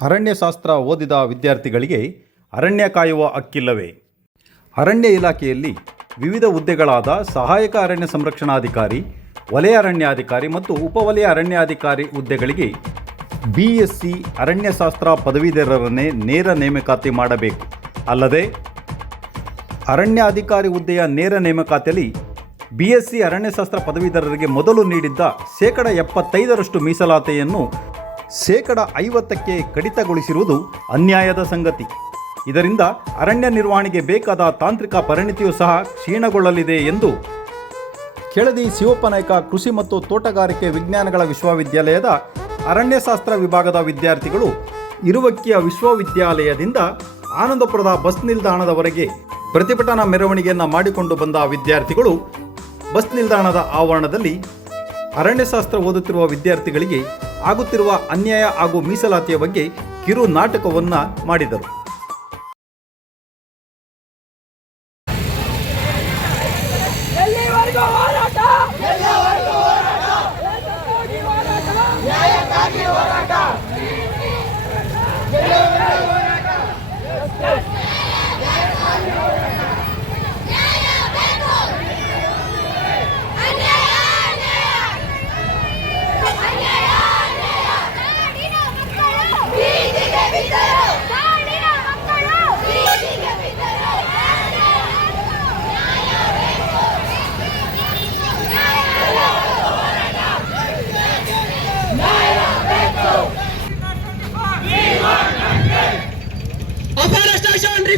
ಅರಣ್ಯಶಾಸ್ತ್ರ ಓದಿದ ವಿದ್ಯಾರ್ಥಿಗಳಿಗೆ ಅರಣ್ಯ ಕಾಯುವ ಹಕ್ಕಿಲ್ಲವೇ? ಅರಣ್ಯ ಇಲಾಖೆಯಲ್ಲಿ ವಿವಿಧ ಹುದ್ದೆಗಳಾದ ಸಹಾಯಕ ಅರಣ್ಯ ಸಂರಕ್ಷಣಾಧಿಕಾರಿ, ವಲಯ ಅರಣ್ಯಾಧಿಕಾರಿ ಮತ್ತು ಉಪವಲಯ ಅರಣ್ಯಾಧಿಕಾರಿ ಹುದ್ದೆಗಳಿಗೆ ಬಿ ಎಸ್ ಸಿ ಅರಣ್ಯಶಾಸ್ತ್ರ ಪದವೀಧರರನ್ನೇ ನೇರ ನೇಮಕಾತಿ ಮಾಡಬೇಕು. ಅಲ್ಲದೆ ಅರಣ್ಯ ಅಧಿಕಾರಿ ಹುದ್ದೆಯ ನೇರ ನೇಮಕಾತಿಯಲ್ಲಿ ಬಿ ಎಸ್ ಸಿ ಅರಣ್ಯಶಾಸ್ತ್ರ ಪದವೀಧರರಿಗೆ ಮೊದಲು ನೀಡಿದ್ದ ಶೇಕಡ ಎಪ್ಪತ್ತೈದರಷ್ಟು ಮೀಸಲಾತಿಯನ್ನು ಶೇಕಡ ಐವತ್ತಕ್ಕೆ ಕಡಿತಗೊಳಿಸಿರುವುದು ಅನ್ಯಾಯದ ಸಂಗತಿ. ಇದರಿಂದ ಅರಣ್ಯ ನಿರ್ವಹಣೆಗೆ ಬೇಕಾದ ತಾಂತ್ರಿಕ ಪರಿಣತಿಯೂ ಸಹ ಕ್ಷೀಣಗೊಳ್ಳಲಿದೆ ಎಂದು ಕೆಳದಿ ಶಿವಪ್ಪನಾಯ್ಕ ಕೃಷಿ ಮತ್ತು ತೋಟಗಾರಿಕೆ ವಿಜ್ಞಾನಗಳ ವಿಶ್ವವಿದ್ಯಾಲಯದ ಅರಣ್ಯಶಾಸ್ತ್ರ ವಿಭಾಗದ ವಿದ್ಯಾರ್ಥಿಗಳು ಇರುವಕ್ಕಿಯ ವಿಶ್ವವಿದ್ಯಾಲಯದಿಂದ ಆನಂದಪುರದ ಬಸ್ ನಿಲ್ದಾಣದವರೆಗೆ ಪ್ರತಿಭಟನಾ ಮೆರವಣಿಗೆಯನ್ನು ಮಾಡಿಕೊಂಡು ಬಂದ ವಿದ್ಯಾರ್ಥಿಗಳು ಬಸ್ ನಿಲ್ದಾಣದ ಆವರಣದಲ್ಲಿ ಅರಣ್ಯಶಾಸ್ತ್ರ ಓದುತ್ತಿರುವ ವಿದ್ಯಾರ್ಥಿಗಳಿಗೆ ಆಗುತ್ತಿರುವ ಅನ್ಯಾಯ ಹಾಗೂ ಮೀಸಲಾತಿಯ ಬಗ್ಗೆ ಕಿರು ನಾಟಕವನ್ನು ಮಾಡಿದರು.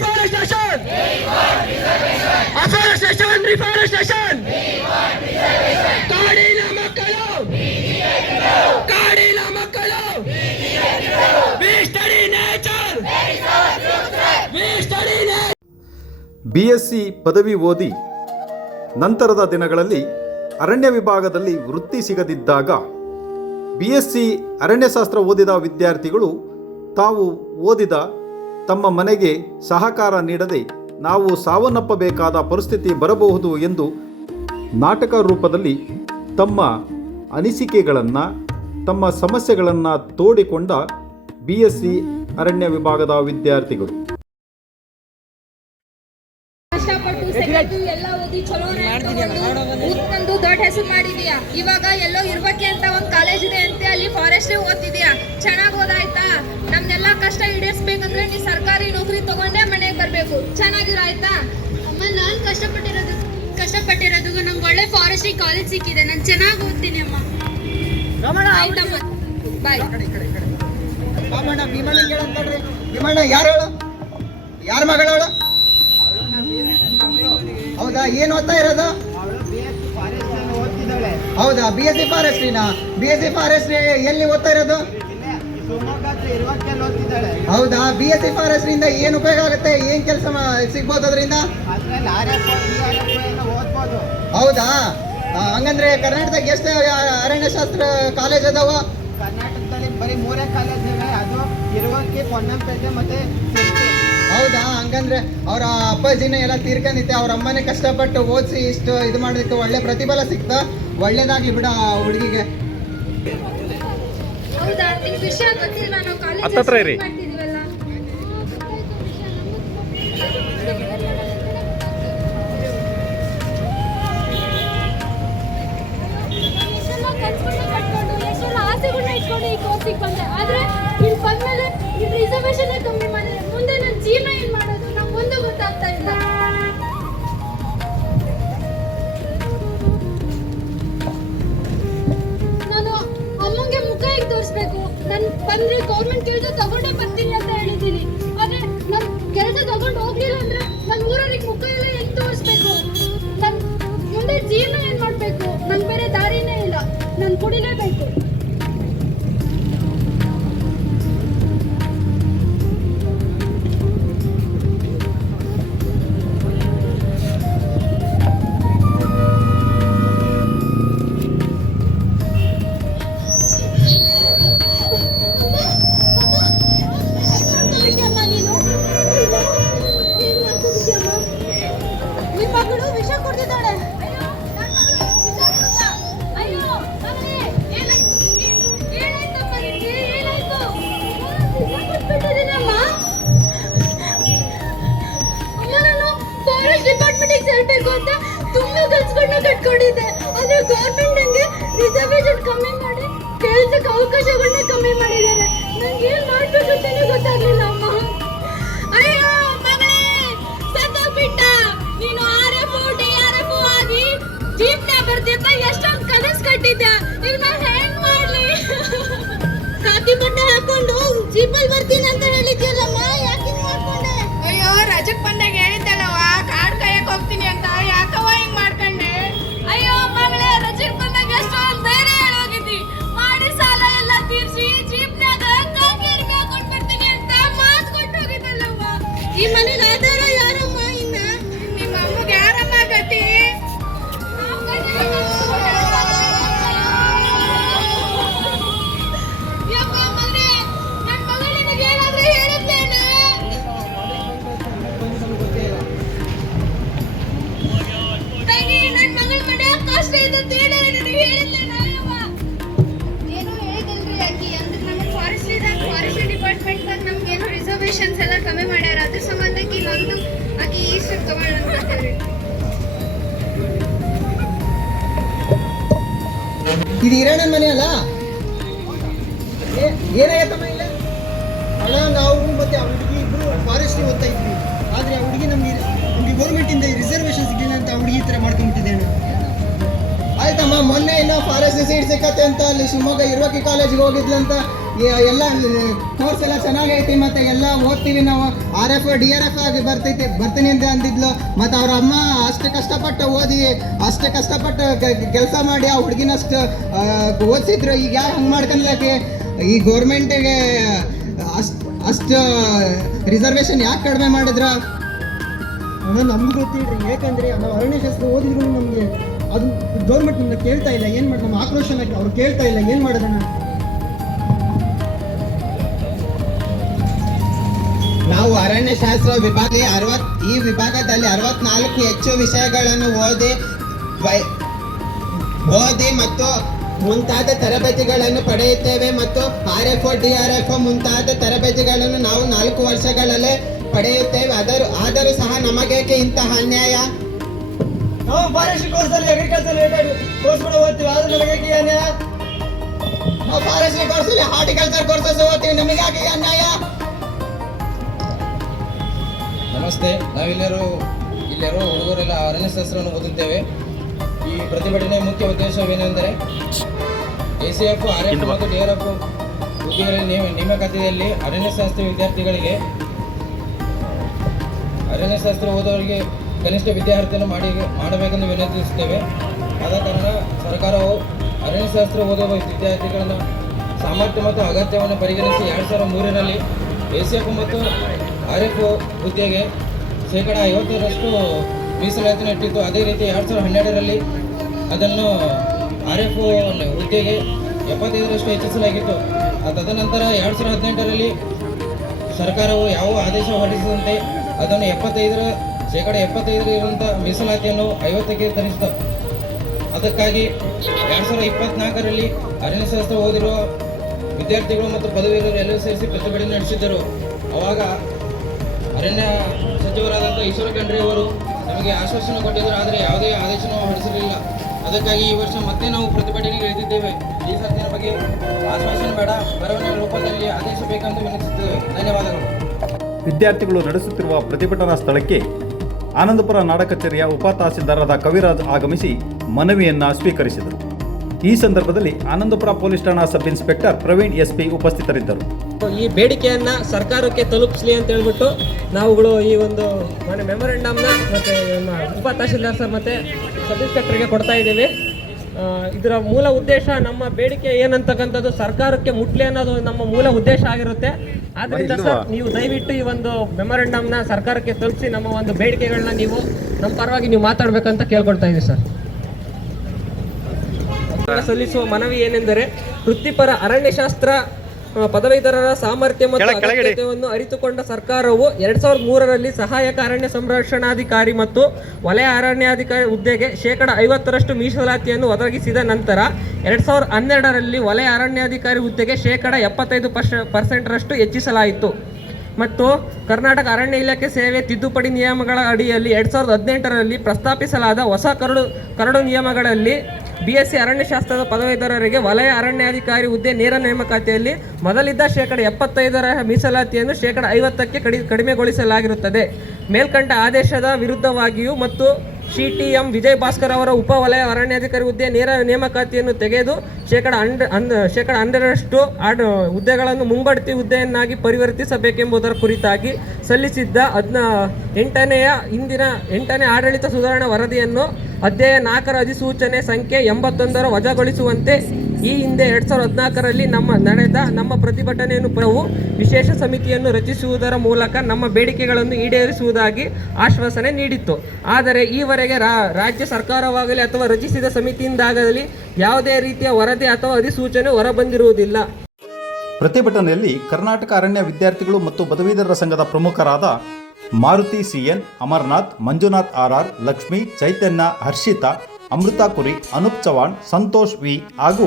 Reforestation! Afforestation, reforestation! ಕಾಡಿನ ಮಕ್ಕಳು ಕಾಡಿನ ಮಕ್ಕಳು! ಬಿ ಎಸ್ ಸಿ ಪದವಿ ಓದಿ ನಂತರದ ದಿನಗಳಲ್ಲಿ ಅರಣ್ಯ ವಿಭಾಗದಲ್ಲಿ ವೃತ್ತಿ ಸಿಗದಿದ್ದಾಗ ಬಿ ಎಸ್ ಸಿ ಅರಣ್ಯಶಾಸ್ತ್ರ ಓದಿದ ವಿದ್ಯಾರ್ಥಿಗಳು ತಾವು ಓದಿದ ತಮ್ಮ ಮನೆಗೆ ಸಹಕಾರ ನೀಡದೆ ನಾವು ಸಾವನ್ನಪ್ಪಬೇಕಾದ ಪರಿಸ್ಥಿತಿ ಬರಬಹುದು ಎಂದು ನಾಟಕ ರೂಪದಲ್ಲಿ ತಮ್ಮ ಅನಿಸಿಕೆಗಳನ್ನು, ತಮ್ಮ ಸಮಸ್ಯೆಗಳನ್ನು ತೋಡಿಕೊಂಡ ಬಿ ಎಸ್ ಸಿ ಅರಣ್ಯ ವಿಭಾಗದ ವಿದ್ಯಾರ್ಥಿಗಳು. ಕಷ್ಟಪಟ್ಟಿರೋದು ಕಷ್ಟಪಟ್ಟಿರೋದಕ್ಕೂ ನಂಗೆ ಒಳ್ಳೆ ಫಾರೆಸ್ಟ್ರಿ ಕಾಲೇಜ್ ಸಿಕ್ಕಿದೆ. ನಾನು ಚೆನ್ನಾಗಿ ಓದ್ತೀನಿ ಅಮ್ಮ. ಆಯ್ತಮ್ಮ ಬಾಯ್ ಬಾಬಣ್ಣ ಭೀಮಣ್ಣ ಹೇಳಂತಡ್ರಿ ಭೀಮಣ್ಣ ಯಾರು ಹೇಳು ಯಾರ ಮಗಳು ಹೇಳು ಹೌದಾ? ಏನು ಓದ್ತಾ ಇರೋದು? ಹೌದಾ? ಬಿ ಎಸ್ ಸಿ ಫಾರೆಸ್ಟ್ರಿನಾ ಬಿ ಎಸ್ ಸಿ ಫಾರೆಸ್ಟ್ರಿ ಎಲ್ಲಿ ಓದ್ತಾ ಇರೋದು? ಹೌದಾ? ಬಿ ಎಸ್ ಸಿ ಫಾರೆಸ್ಟ್ರಿಂದ ಏನ್ ಉಪಯೋಗ ಆಗುತ್ತೆ? ಏನ್ ಕೆಲಸ ಸಿಗ್ಬೋದು ಅದರಿಂದ? ಹೌದಾ? ಹಂಗಂದ್ರೆ ಕರ್ನಾಟಕದಾಗ ಎಷ್ಟು ಅರಣ್ಯಶಾಸ್ತ್ರ ಕಾಲೇಜ್ ಅದಾವ? ಕರ್ನಾಟಕದಲ್ಲಿ ಬರೀ ಮೂರೇ ಕಾಲೇಜ್ ಇವೆ. ಅದು ಇರುವಕ್ಕೆ ಪೊನ್ನಂಪೇಟೆ ಮತ್ತೆ. ಹೌದಾ? ಹಂಗಂದ್ರೆ ಅವ್ರ ಅಪ್ಪಾಜಿನ ಎಲ್ಲ ತೀರ್ಕೊಂಡಿತ್ತೆ ಅವ್ರ ಅಮ್ಮನೇ ಕಷ್ಟಪಟ್ಟು ಓದಿಸಿ ಇಷ್ಟು ಇದು ಮಾಡೋದಕ್ಕೆ ಒಳ್ಳೆ ಪ್ರತಿಫಲ ಸಿಕ್ತ. ಒಳ್ಳೇದಾಗ್ಲಿ ಬಿಡ ಹುಡುಗಿಗೆ. ಹತ್ತತ್ರ ಇರಿ. ಆಸೆಗಳನ್ನ ಇಟ್ಕೊಂಡು ಈ ಕೋರ್ಸಿಗೆ ಬಂದೆ. ಆದ್ರೆ ಬಂದ್ರೆ ಗೌರ್ಮೆಂಟ್ ಕೆಲಸ ತಗೊಂಡೇ ಗೌರ್ಮೆಂಟ್ ನಂಗೆ. ರಿಸರ್ವೇಶನ್ ಕಮ್ಮಿ ಮಾಡಿ. ಕೆಲಸಕ್ಕೆ ಅವಕಾಶಗಳನ್ನ ಕಮ್ಮಿ ಮಾಡಿದ್ದಾರೆ. ನಂಗೆ ಏನ್ ಮಾಡ್ಬೇಕು ಅಂತಾನೆ ಗೊತ್ತಾಗ್ಲಿಲ್ಲ. ಅಮ್ಮ ಈ ಮನೆಗೆ ಆಧಾರ ಯಾರಮ್ಮ ಇನ್ನ? ನಿಮ್ಮ ಅಮ್ಮಗೆ ಯಾರಮ್ಮ ಗತಿ? ಏನಾದ್ರೂ ಹೇಳಿದ್ದೇನೆ ರಿಸರ್ವೇಶನ್ಸ್ ಎಲ್ಲ ಕಮ್ಮಿ ಮಾಡ್ಯಾರ, ಅದ್ರ ಸಂಬಂಧಕ್ಕೆ ಇನ್ನೊಂದು ಆಕಿ ಈಸ್ಟ್ ತಗೊಂಡ್ರಿ ಇದು ಹಿರಣ್ಣನ ಮನೆ ಅಲ್ಲ? ಏನಾಗತ್ತಮ್ಮ ಇಲ್ಲ? ಅಣ್ಣ, ನಾವು ಮತ್ತೆ ಆ ಹುಡುಗಿ ಇಬ್ರು ಫಾರೆಸ್ಟ್ ಓದ್ತಾ ಇದ್ವಿ. ಆದ್ರೆ ಆ ಹುಡುಗಿ ನಮ್ಗೆ ನಮ್ಗೆ ಗೌರ್ಮೆಂಟ್ ಇಂದ ರಿಸರ್ವೇಶನ್ ಸಿಗಲಿಲ್ಲ ಅಂತ ಆ ಹುಡುಗಿ ಈ ತರ ಮಾಡ್ಕೊಂಡ್ಬಿಟ್ಟಿದೆ ಆಯ್ತಮ್ಮ, ಮೊನ್ನೆ ಏನೋ ಫಾರೆಸ್ಟ್ ಸೀಟ್ ಸಿಕ್ಕತ್ತೆ ಅಂತ ಅಲ್ಲಿ ಶಿವಮೊಗ್ಗ ಇರುವಕ್ಕೆ ಕಾಲೇಜಿಗೆ ಹೋಗಿದ್ಲಂತ ಎಲ್ಲ ಕೋರ್ಸ್ ಎಲ್ಲ ಚೆನ್ನಾಗೈತಿ ಮತ್ತೆ ಎಲ್ಲ ಓದ್ತೀವಿ ನಾವು. R F D R F ಆಗಿ ಬರ್ತೈತಿ, ಬರ್ತೀನಿ ಅಂತ ಅಂದಿದ್ಲು. ಮತ್ತೆ ಅವ್ರ ಅಮ್ಮ ಅಷ್ಟು ಕಷ್ಟಪಟ್ಟು ಓದಿ, ಅಷ್ಟು ಕಷ್ಟಪಟ್ಟು ಕೆಲಸ ಮಾಡಿ ಆ ಹುಡುಗಿನಷ್ಟು ಓದಿಸಿದ್ರು. ಈಗ ಯಾರು ಹಂಗೆ ಮಾಡ್ಕೊಂಡ್ಲಕ್ಕೆ? ಈ ಗೌರ್ಮೆಂಟಿಗೆ ಅಷ್ಟು ಅಷ್ಟು ರಿಸರ್ವೇಶನ್ ಯಾಕೆ ಕಡಿಮೆ ಮಾಡಿದ್ರ? ನಮ್ಗೆ ಗೊತ್ತಿಲ್ರಿ. ಯಾಕಂದ್ರೆ ನಾವು ಅರಣ್ಯಶಾಸ್ತ್ರ ಓದಿದ್ರು ನಮಗೆ. ಅದು ಗೌರ್ಮೆಂಟ್ ನಮ್ಮನ್ನ ಕೇಳ್ತಾ ಇಲ್ಲ. ಏನು ಮಾಡಿ ನಮ್ಮ ಆಕ್ರೋಶನ ಅವ್ರು ಕೇಳ್ತಾ ಇಲ್ಲ. ಏನು ಮಾಡೋದಣ್ಣ? ನಾವು ಅರಣ್ಯಶಾಸ್ತ್ರ ವಿಭಾಗ ಅರವತ್ ಈ ವಿಭಾಗದಲ್ಲಿ ಅರವತ್ನಾಲ್ಕು ಹೆಚ್ಚು ವಿಷಯಗಳನ್ನು ಓದಿ ಓದಿ ಮತ್ತು ಮುಂತಾದ ತರಬೇತಿಗಳನ್ನು ಪಡೆಯುತ್ತೇವೆ ಮತ್ತು R F D R F ಮುಂತಾದ ತರಬೇತಿಗಳನ್ನು ನಾವು ನಾಲ್ಕು ವರ್ಷಗಳಲ್ಲೇ ಪಡೆಯುತ್ತೇವೆ. ಆದರೂ ಆದರೂ ಸಹ ನಮಗೇಕೆ ಇಂತಹ ಅನ್ಯಾಯ? ನಾವು ಫಾರೆಸ್ಟ್ ಕೋರ್ಸಲ್ಲಿ ಅಗ್ರಿಕಲ್ಚರ್ ಓದ್ತೀವಿ. ಆದ್ರೆ ಅನ್ಯಾಯ? ನಾವು ಕೋರ್ಸಲ್ಲಿ ಹಾರ್ಟಿಕಲ್ಚರ್ ಕೋರ್ಸಸ್ ಓದ್ತೀವಿ. ನಮಗಾಗೆ ಈ ಅನ್ಯಾಯ? ನಮಸ್ತೆ. ನಾವೆಲ್ಲರೂ ಇಲ್ಲೆಲ್ಲರೂ ಹುಡುಗರೆಲ್ಲ ಅರಣ್ಯಶಾಸ್ತ್ರವನ್ನು ಓದುತ್ತೇವೆ. ಈ ಪ್ರತಿಭಟನೆ ಮುಖ್ಯ ಉದ್ದೇಶವೇನೆಂದರೆ A C F R F ಮತ್ತು ಡಿ ಆರ್ ಎಫ್ ನೇಮ ನೇಮಕಾತಿಯಲ್ಲಿ ಅರಣ್ಯಶಾಸ್ತ್ರ ವಿದ್ಯಾರ್ಥಿಗಳಿಗೆ ಅರಣ್ಯಶಾಸ್ತ್ರ ಓದೋರಿಗೆ ಕನಿಷ್ಠ ವಿದ್ಯಾರ್ಥಿಯನ್ನು ಮಾಡಿ ಮಾಡಬೇಕೆಂದು ವಿನಂತಿಸುತ್ತೇವೆ. ಆದ ಕಾರಣ ಸರ್ಕಾರವು ಅರಣ್ಯಶಾಸ್ತ್ರ ಓದುವ ವಿದ್ಯಾರ್ಥಿಗಳನ್ನು ಸಾಮರ್ಥ್ಯ ಮತ್ತು ಅಗತ್ಯವನ್ನು ಪರಿಗಣಿಸಿ ಎರಡು ಸಾವಿರದ ಮೂರರಲ್ಲಿ ಎ ಸಿ ಎಫ್ ಮತ್ತು ಆರ್ ಹುದ್ದೆಗೆ ಶೇಕಡ ಐವತ್ತರಷ್ಟು ಮೀಸಲಾತಿನ ಇಟ್ಟಿತ್ತು. ಅದೇ ರೀತಿ ಎರಡು ಸಾವಿರದ ಹನ್ನೆರಡರಲ್ಲಿ ಅದನ್ನು ಆರ್ ಎಫ್ ಹುದ್ದೆಗೆ ಎಪ್ಪತ್ತೈದರಷ್ಟು ಹೆಚ್ಚಿಸಲಾಗಿತ್ತು. ತದನಂತರ ಎರಡು ಸಾವಿರದ ಹದಿನೆಂಟರಲ್ಲಿ ಸರ್ಕಾರವು ಯಾವ ಆದೇಶ ಹೊರಡಿಸಿದಂತೆ ಅದನ್ನು ಎಪ್ಪತ್ತೈದರ, ಶೇಕಡ ಎಪ್ಪತ್ತೈದರ ಇರುವಂಥ ಮೀಸಲಾತಿಯನ್ನು ಐವತ್ತಕ್ಕೆ ತರಿಸಿತು. ಅದಕ್ಕಾಗಿ ಎರಡು ಸಾವಿರದ ಇಪ್ಪತ್ನಾಲ್ಕರಲ್ಲಿ ಅರಣ್ಯಶಾಸ್ತ್ರ ಓದಿರುವ ವಿದ್ಯಾರ್ಥಿಗಳು ಮತ್ತು ಪದವೀಧರರು ಎಲ್ಲರೂ ಸೇರಿಸಿ ಪ್ರತಿಭಟನೆ ನಡೆಸಿದ್ದರು. ಅವಾಗ ಅರಣ್ಯ ಸಚಿವರಾದಂಥ ಈಶ್ವರ ಖಂಡ್ರೆ ಅವರು ನಮಗೆ ಆಶ್ವಾಸನೆ ಕೊಟ್ಟಿದ್ದರು, ಆದರೆ ಯಾವುದೇ ಆದೇಶನೂ ಹೊರಡಿಸಿರಲಿಲ್ಲ. ಅದಕ್ಕಾಗಿ ಈ ವರ್ಷ ಮತ್ತೆ ನಾವು ಪ್ರತಿಭಟನೆಗೆ ಇಳಿದಿದ್ದೇವೆ. ಈ ಸತ್ತಿನ ಬಗ್ಗೆ ಆಶ್ವಾಸನೆ ಬೇಡ, ಬರವಣಿಗೆ ರೂಪದಲ್ಲಿ ಆದೇಶ ಬೇಕೆಂದು ವಿನಂತಿಸುತ್ತೇವೆ. ಧನ್ಯವಾದಗಳು. ವಿದ್ಯಾರ್ಥಿಗಳು ನಡೆಸುತ್ತಿರುವ ಪ್ರತಿಭಟನಾ ಸ್ಥಳಕ್ಕೆ ಆನಂದಪುರ ನಾಡ ಕಚೇರಿಯ ಉಪ ತಹಸೀಲ್ದಾರರಾದ ಕವಿರಾಜ್ ಆಗಮಿಸಿ ಮನವಿಯನ್ನ ಸ್ವೀಕರಿಸಿದರು. ಈ ಸಂದರ್ಭದಲ್ಲಿ ಆನಂದಪುರ ಪೊಲೀಸ್ ಠಾಣಾ ಸಬ್ ಇನ್ಸ್ಪೆಕ್ಟರ್ ಪ್ರವೀಣ್ ಎಸ್ಪಿ ಉಪಸ್ಥಿತರಿದ್ದರು. ಈ ಬೇಡಿಕೆಯನ್ನ ಸರ್ಕಾರಕ್ಕೆ ತಲುಪಿಸಲಿ ಅಂತ ಹೇಳ್ಬಿಟ್ಟು ನಾವುಗಳು ಈ ಒಂದು ಮನೆ ಮೆಮೊರೆಂಡಮ್ನ ಮತ್ತೆ ನಮ್ಮ ಉಪ ತಹಶೀಲ್ದಾರ್ ಸರ್ ಮತ್ತೆ ಸಬ್ ಇನ್ಸ್ಪೆಕ್ಟರ್ಗೆ ಕೊಡ್ತಾ ಇದ್ದೀವಿ. ಇದರ ಮೂಲ ಉದ್ದೇಶ ನಮ್ಮ ಬೇಡಿಕೆ ಏನಂತಕ್ಕಂಥದ್ದು ಸರ್ಕಾರಕ್ಕೆ ಮುಟ್ಲಿ ಅನ್ನೋದು ನಮ್ಮ ಮೂಲ ಉದ್ದೇಶ ಆಗಿರುತ್ತೆ. ಆದ್ರಿಂದ ಸರ್ ನೀವು ದಯವಿಟ್ಟು ಈ ಒಂದು ಮೆಮೊರೆಂಡಮ್ನ ಸರ್ಕಾರಕ್ಕೆ ತಲುಪಿಸಿ ನಮ್ಮ ಒಂದು ಬೇಡಿಕೆಗಳನ್ನ ನೀವು ನಮ್ಮ ಪರವಾಗಿ ನೀವು ಮಾತಾಡ್ಬೇಕಂತ ಕೇಳ್ಕೊಳ್ತಾ ಇದ್ದೀವಿ ಸರ್. ಸಲ್ಲಿಸುವ ಮನವಿ ಏನೆಂದರೆ ವೃತ್ತಿಪರ ಅರಣ್ಯಶಾಸ್ತ್ರ ಪದವೀಧರರ ಸಾಮರ್ಥ್ಯ ಮತ್ತು ಅಗತ್ಯತೆಯನ್ನು ಅರಿತುಕೊಂಡ ಸರ್ಕಾರವು ಎರಡ್ ಸಾವಿರದ ಮೂರರಲ್ಲಿ ಸಹಾಯಕ ಅರಣ್ಯ ಸಂರಕ್ಷಣಾಧಿಕಾರಿ ಮತ್ತು ವಲಯ ಅರಣ್ಯಾಧಿಕಾರಿ ಹುದ್ದೆಗೆ ಶೇಕಡ ಐವತ್ತರಷ್ಟು ಮೀಸಲಾತಿಯನ್ನು ಒದಗಿಸಿದ ನಂತರ ಎರಡ್ ಸಾವಿರದ ಹನ್ನೆರಡರಲ್ಲಿ ವಲಯ ಅರಣ್ಯಾಧಿಕಾರಿ ಹುದ್ದೆಗೆ ಶೇಕಡ ಎಪ್ಪತ್ತೈದು ಪರ್ಸೆಂಟ್ರಷ್ಟು ಹೆಚ್ಚಿಸಲಾಯಿತು. ಮತ್ತು ಕರ್ನಾಟಕ ಅರಣ್ಯ ಇಲಾಖೆ ಸೇವೆ ತಿದ್ದುಪಡಿ ನಿಯಮಗಳ ಅಡಿಯಲ್ಲಿ ಎರಡ್ ಸಾವಿರದ ಹದಿನೆಂಟರಲ್ಲಿ ಪ್ರಸ್ತಾಪಿಸಲಾದ ಹೊಸ ಕರಡು ಕರಡು ನಿಯಮಗಳಲ್ಲಿ ಬಿ ಎಸ್ ಸಿ ಅರಣ್ಯಶಾಸ್ತ್ರದ ಪದವೀಧರರಿಗೆ ವಲಯ ಅರಣ್ಯಾಧಿಕಾರಿ ಹುದ್ದೆ ನೇರ ನೇಮಕಾತಿಯಲ್ಲಿ ಮೊದಲಿದ್ದ ಶೇಕಡ ಎಪ್ಪತ್ತೈದರ ಮೀಸಲಾತಿಯನ್ನು ಶೇಕಡ ಐವತ್ತಕ್ಕೆ ಕಡಿ, ಕಡಿಮೆಗೊಳಿಸಲಾಗಿರುತ್ತದೆ. ಮೇಲ್ಕಂಡ ಆದೇಶದ ವಿರುದ್ಧವಾಗಿಯೂ ಮತ್ತು C T M Vijay Bhaskar ಅವರ ಉಪ ವಲಯ ಅರಣ್ಯಾಧಿಕಾರಿ ಹುದ್ದೆ ನೇರ ನೇಮಕಾತಿಯನ್ನು ತೆಗೆದು ಶೇಕಡ ಹಂಡ್ ಅಂದ ಶೇಕಡ ಹನ್ನೆರಡರಷ್ಟು ಆಡ ಹುದ್ದೆಗಳನ್ನು ಮುಂಬಡ್ತಿ ಹುದ್ದೆಯನ್ನಾಗಿ ಪರಿವರ್ತಿಸಬೇಕೆಂಬುದರ ಕುರಿತಾಗಿ ಸಲ್ಲಿಸಿದ್ದ ಹದಿನ ಎಂಟನೆಯ ಇಂದಿನ ಎಂಟನೇ ಆಡಳಿತ ಸುಧಾರಣಾ ವರದಿಯನ್ನು ಅಧ್ಯಾಯ ನಾಲ್ಕರ ಅಧಿಸೂಚನೆ ಸಂಖ್ಯೆ ಎಂಬತ್ತೊಂದರ ವಜಾಗೊಳಿಸುವಂತೆ ಈ ಹಿಂದೆ ಎರಡ್ ಸಾವಿರದ ಹದಿನಾಲ್ಕರಲ್ಲಿ ನಮ್ಮ ನಡೆದ ನಮ್ಮ ಪ್ರತಿಭಟನೆಯನ್ನು ನಾವು ವಿಶೇಷ ಸಮಿತಿಯನ್ನು ರಚಿಸುವುದರ ಮೂಲಕ ನಮ್ಮ ಬೇಡಿಕೆಗಳನ್ನು ಈಡೇರಿಸುವುದಾಗಿ ಆಶ್ವಾಸನೆ ನೀಡಿತ್ತು. ಆದರೆ ಈವರೆಗೆ ರಾಜ್ಯ ಸರ್ಕಾರವಾಗಲಿ ಅಥವಾ ರಚಿಸಿದ ಸಮಿತಿಯಿಂದಾಗಲಿ ಯಾವುದೇ ರೀತಿಯ ವರದಿ ಅಥವಾ ಅಧಿಸೂಚನೆ ಹೊರಬಂದಿರುವುದಿಲ್ಲ. ಪ್ರತಿಭಟನೆಯಲ್ಲಿ ಕರ್ನಾಟಕ ಅರಣ್ಯ ವಿದ್ಯಾರ್ಥಿಗಳು ಮತ್ತು ಪದವೀಧರರ ಸಂಘದ ಪ್ರಮುಖರಾದ Maruti CN Amarnath, Manjunath R R, Lakshmi, Chaitanya, Harshita Amrita Kuri Anoop Chavan Santosh V ಹಾಗೂ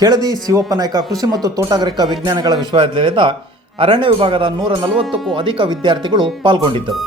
ಕೆಳದಿ ಶಿವಪ್ಪ ನಾಯ್ಕ ಕೃಷಿ ಮತ್ತು ತೋಟಗಾರಿಕಾ ವಿಜ್ಞಾನಗಳ ವಿಶ್ವವಿದ್ಯಾಲಯದ ಅರಣ್ಯ ವಿಭಾಗದ ನೂರ ನಲವತ್ತಕ್ಕೂ ಅಧಿಕ ವಿದ್ಯಾರ್ಥಿಗಳು ಪಾಲ್ಗೊಂಡಿದ್ದರು.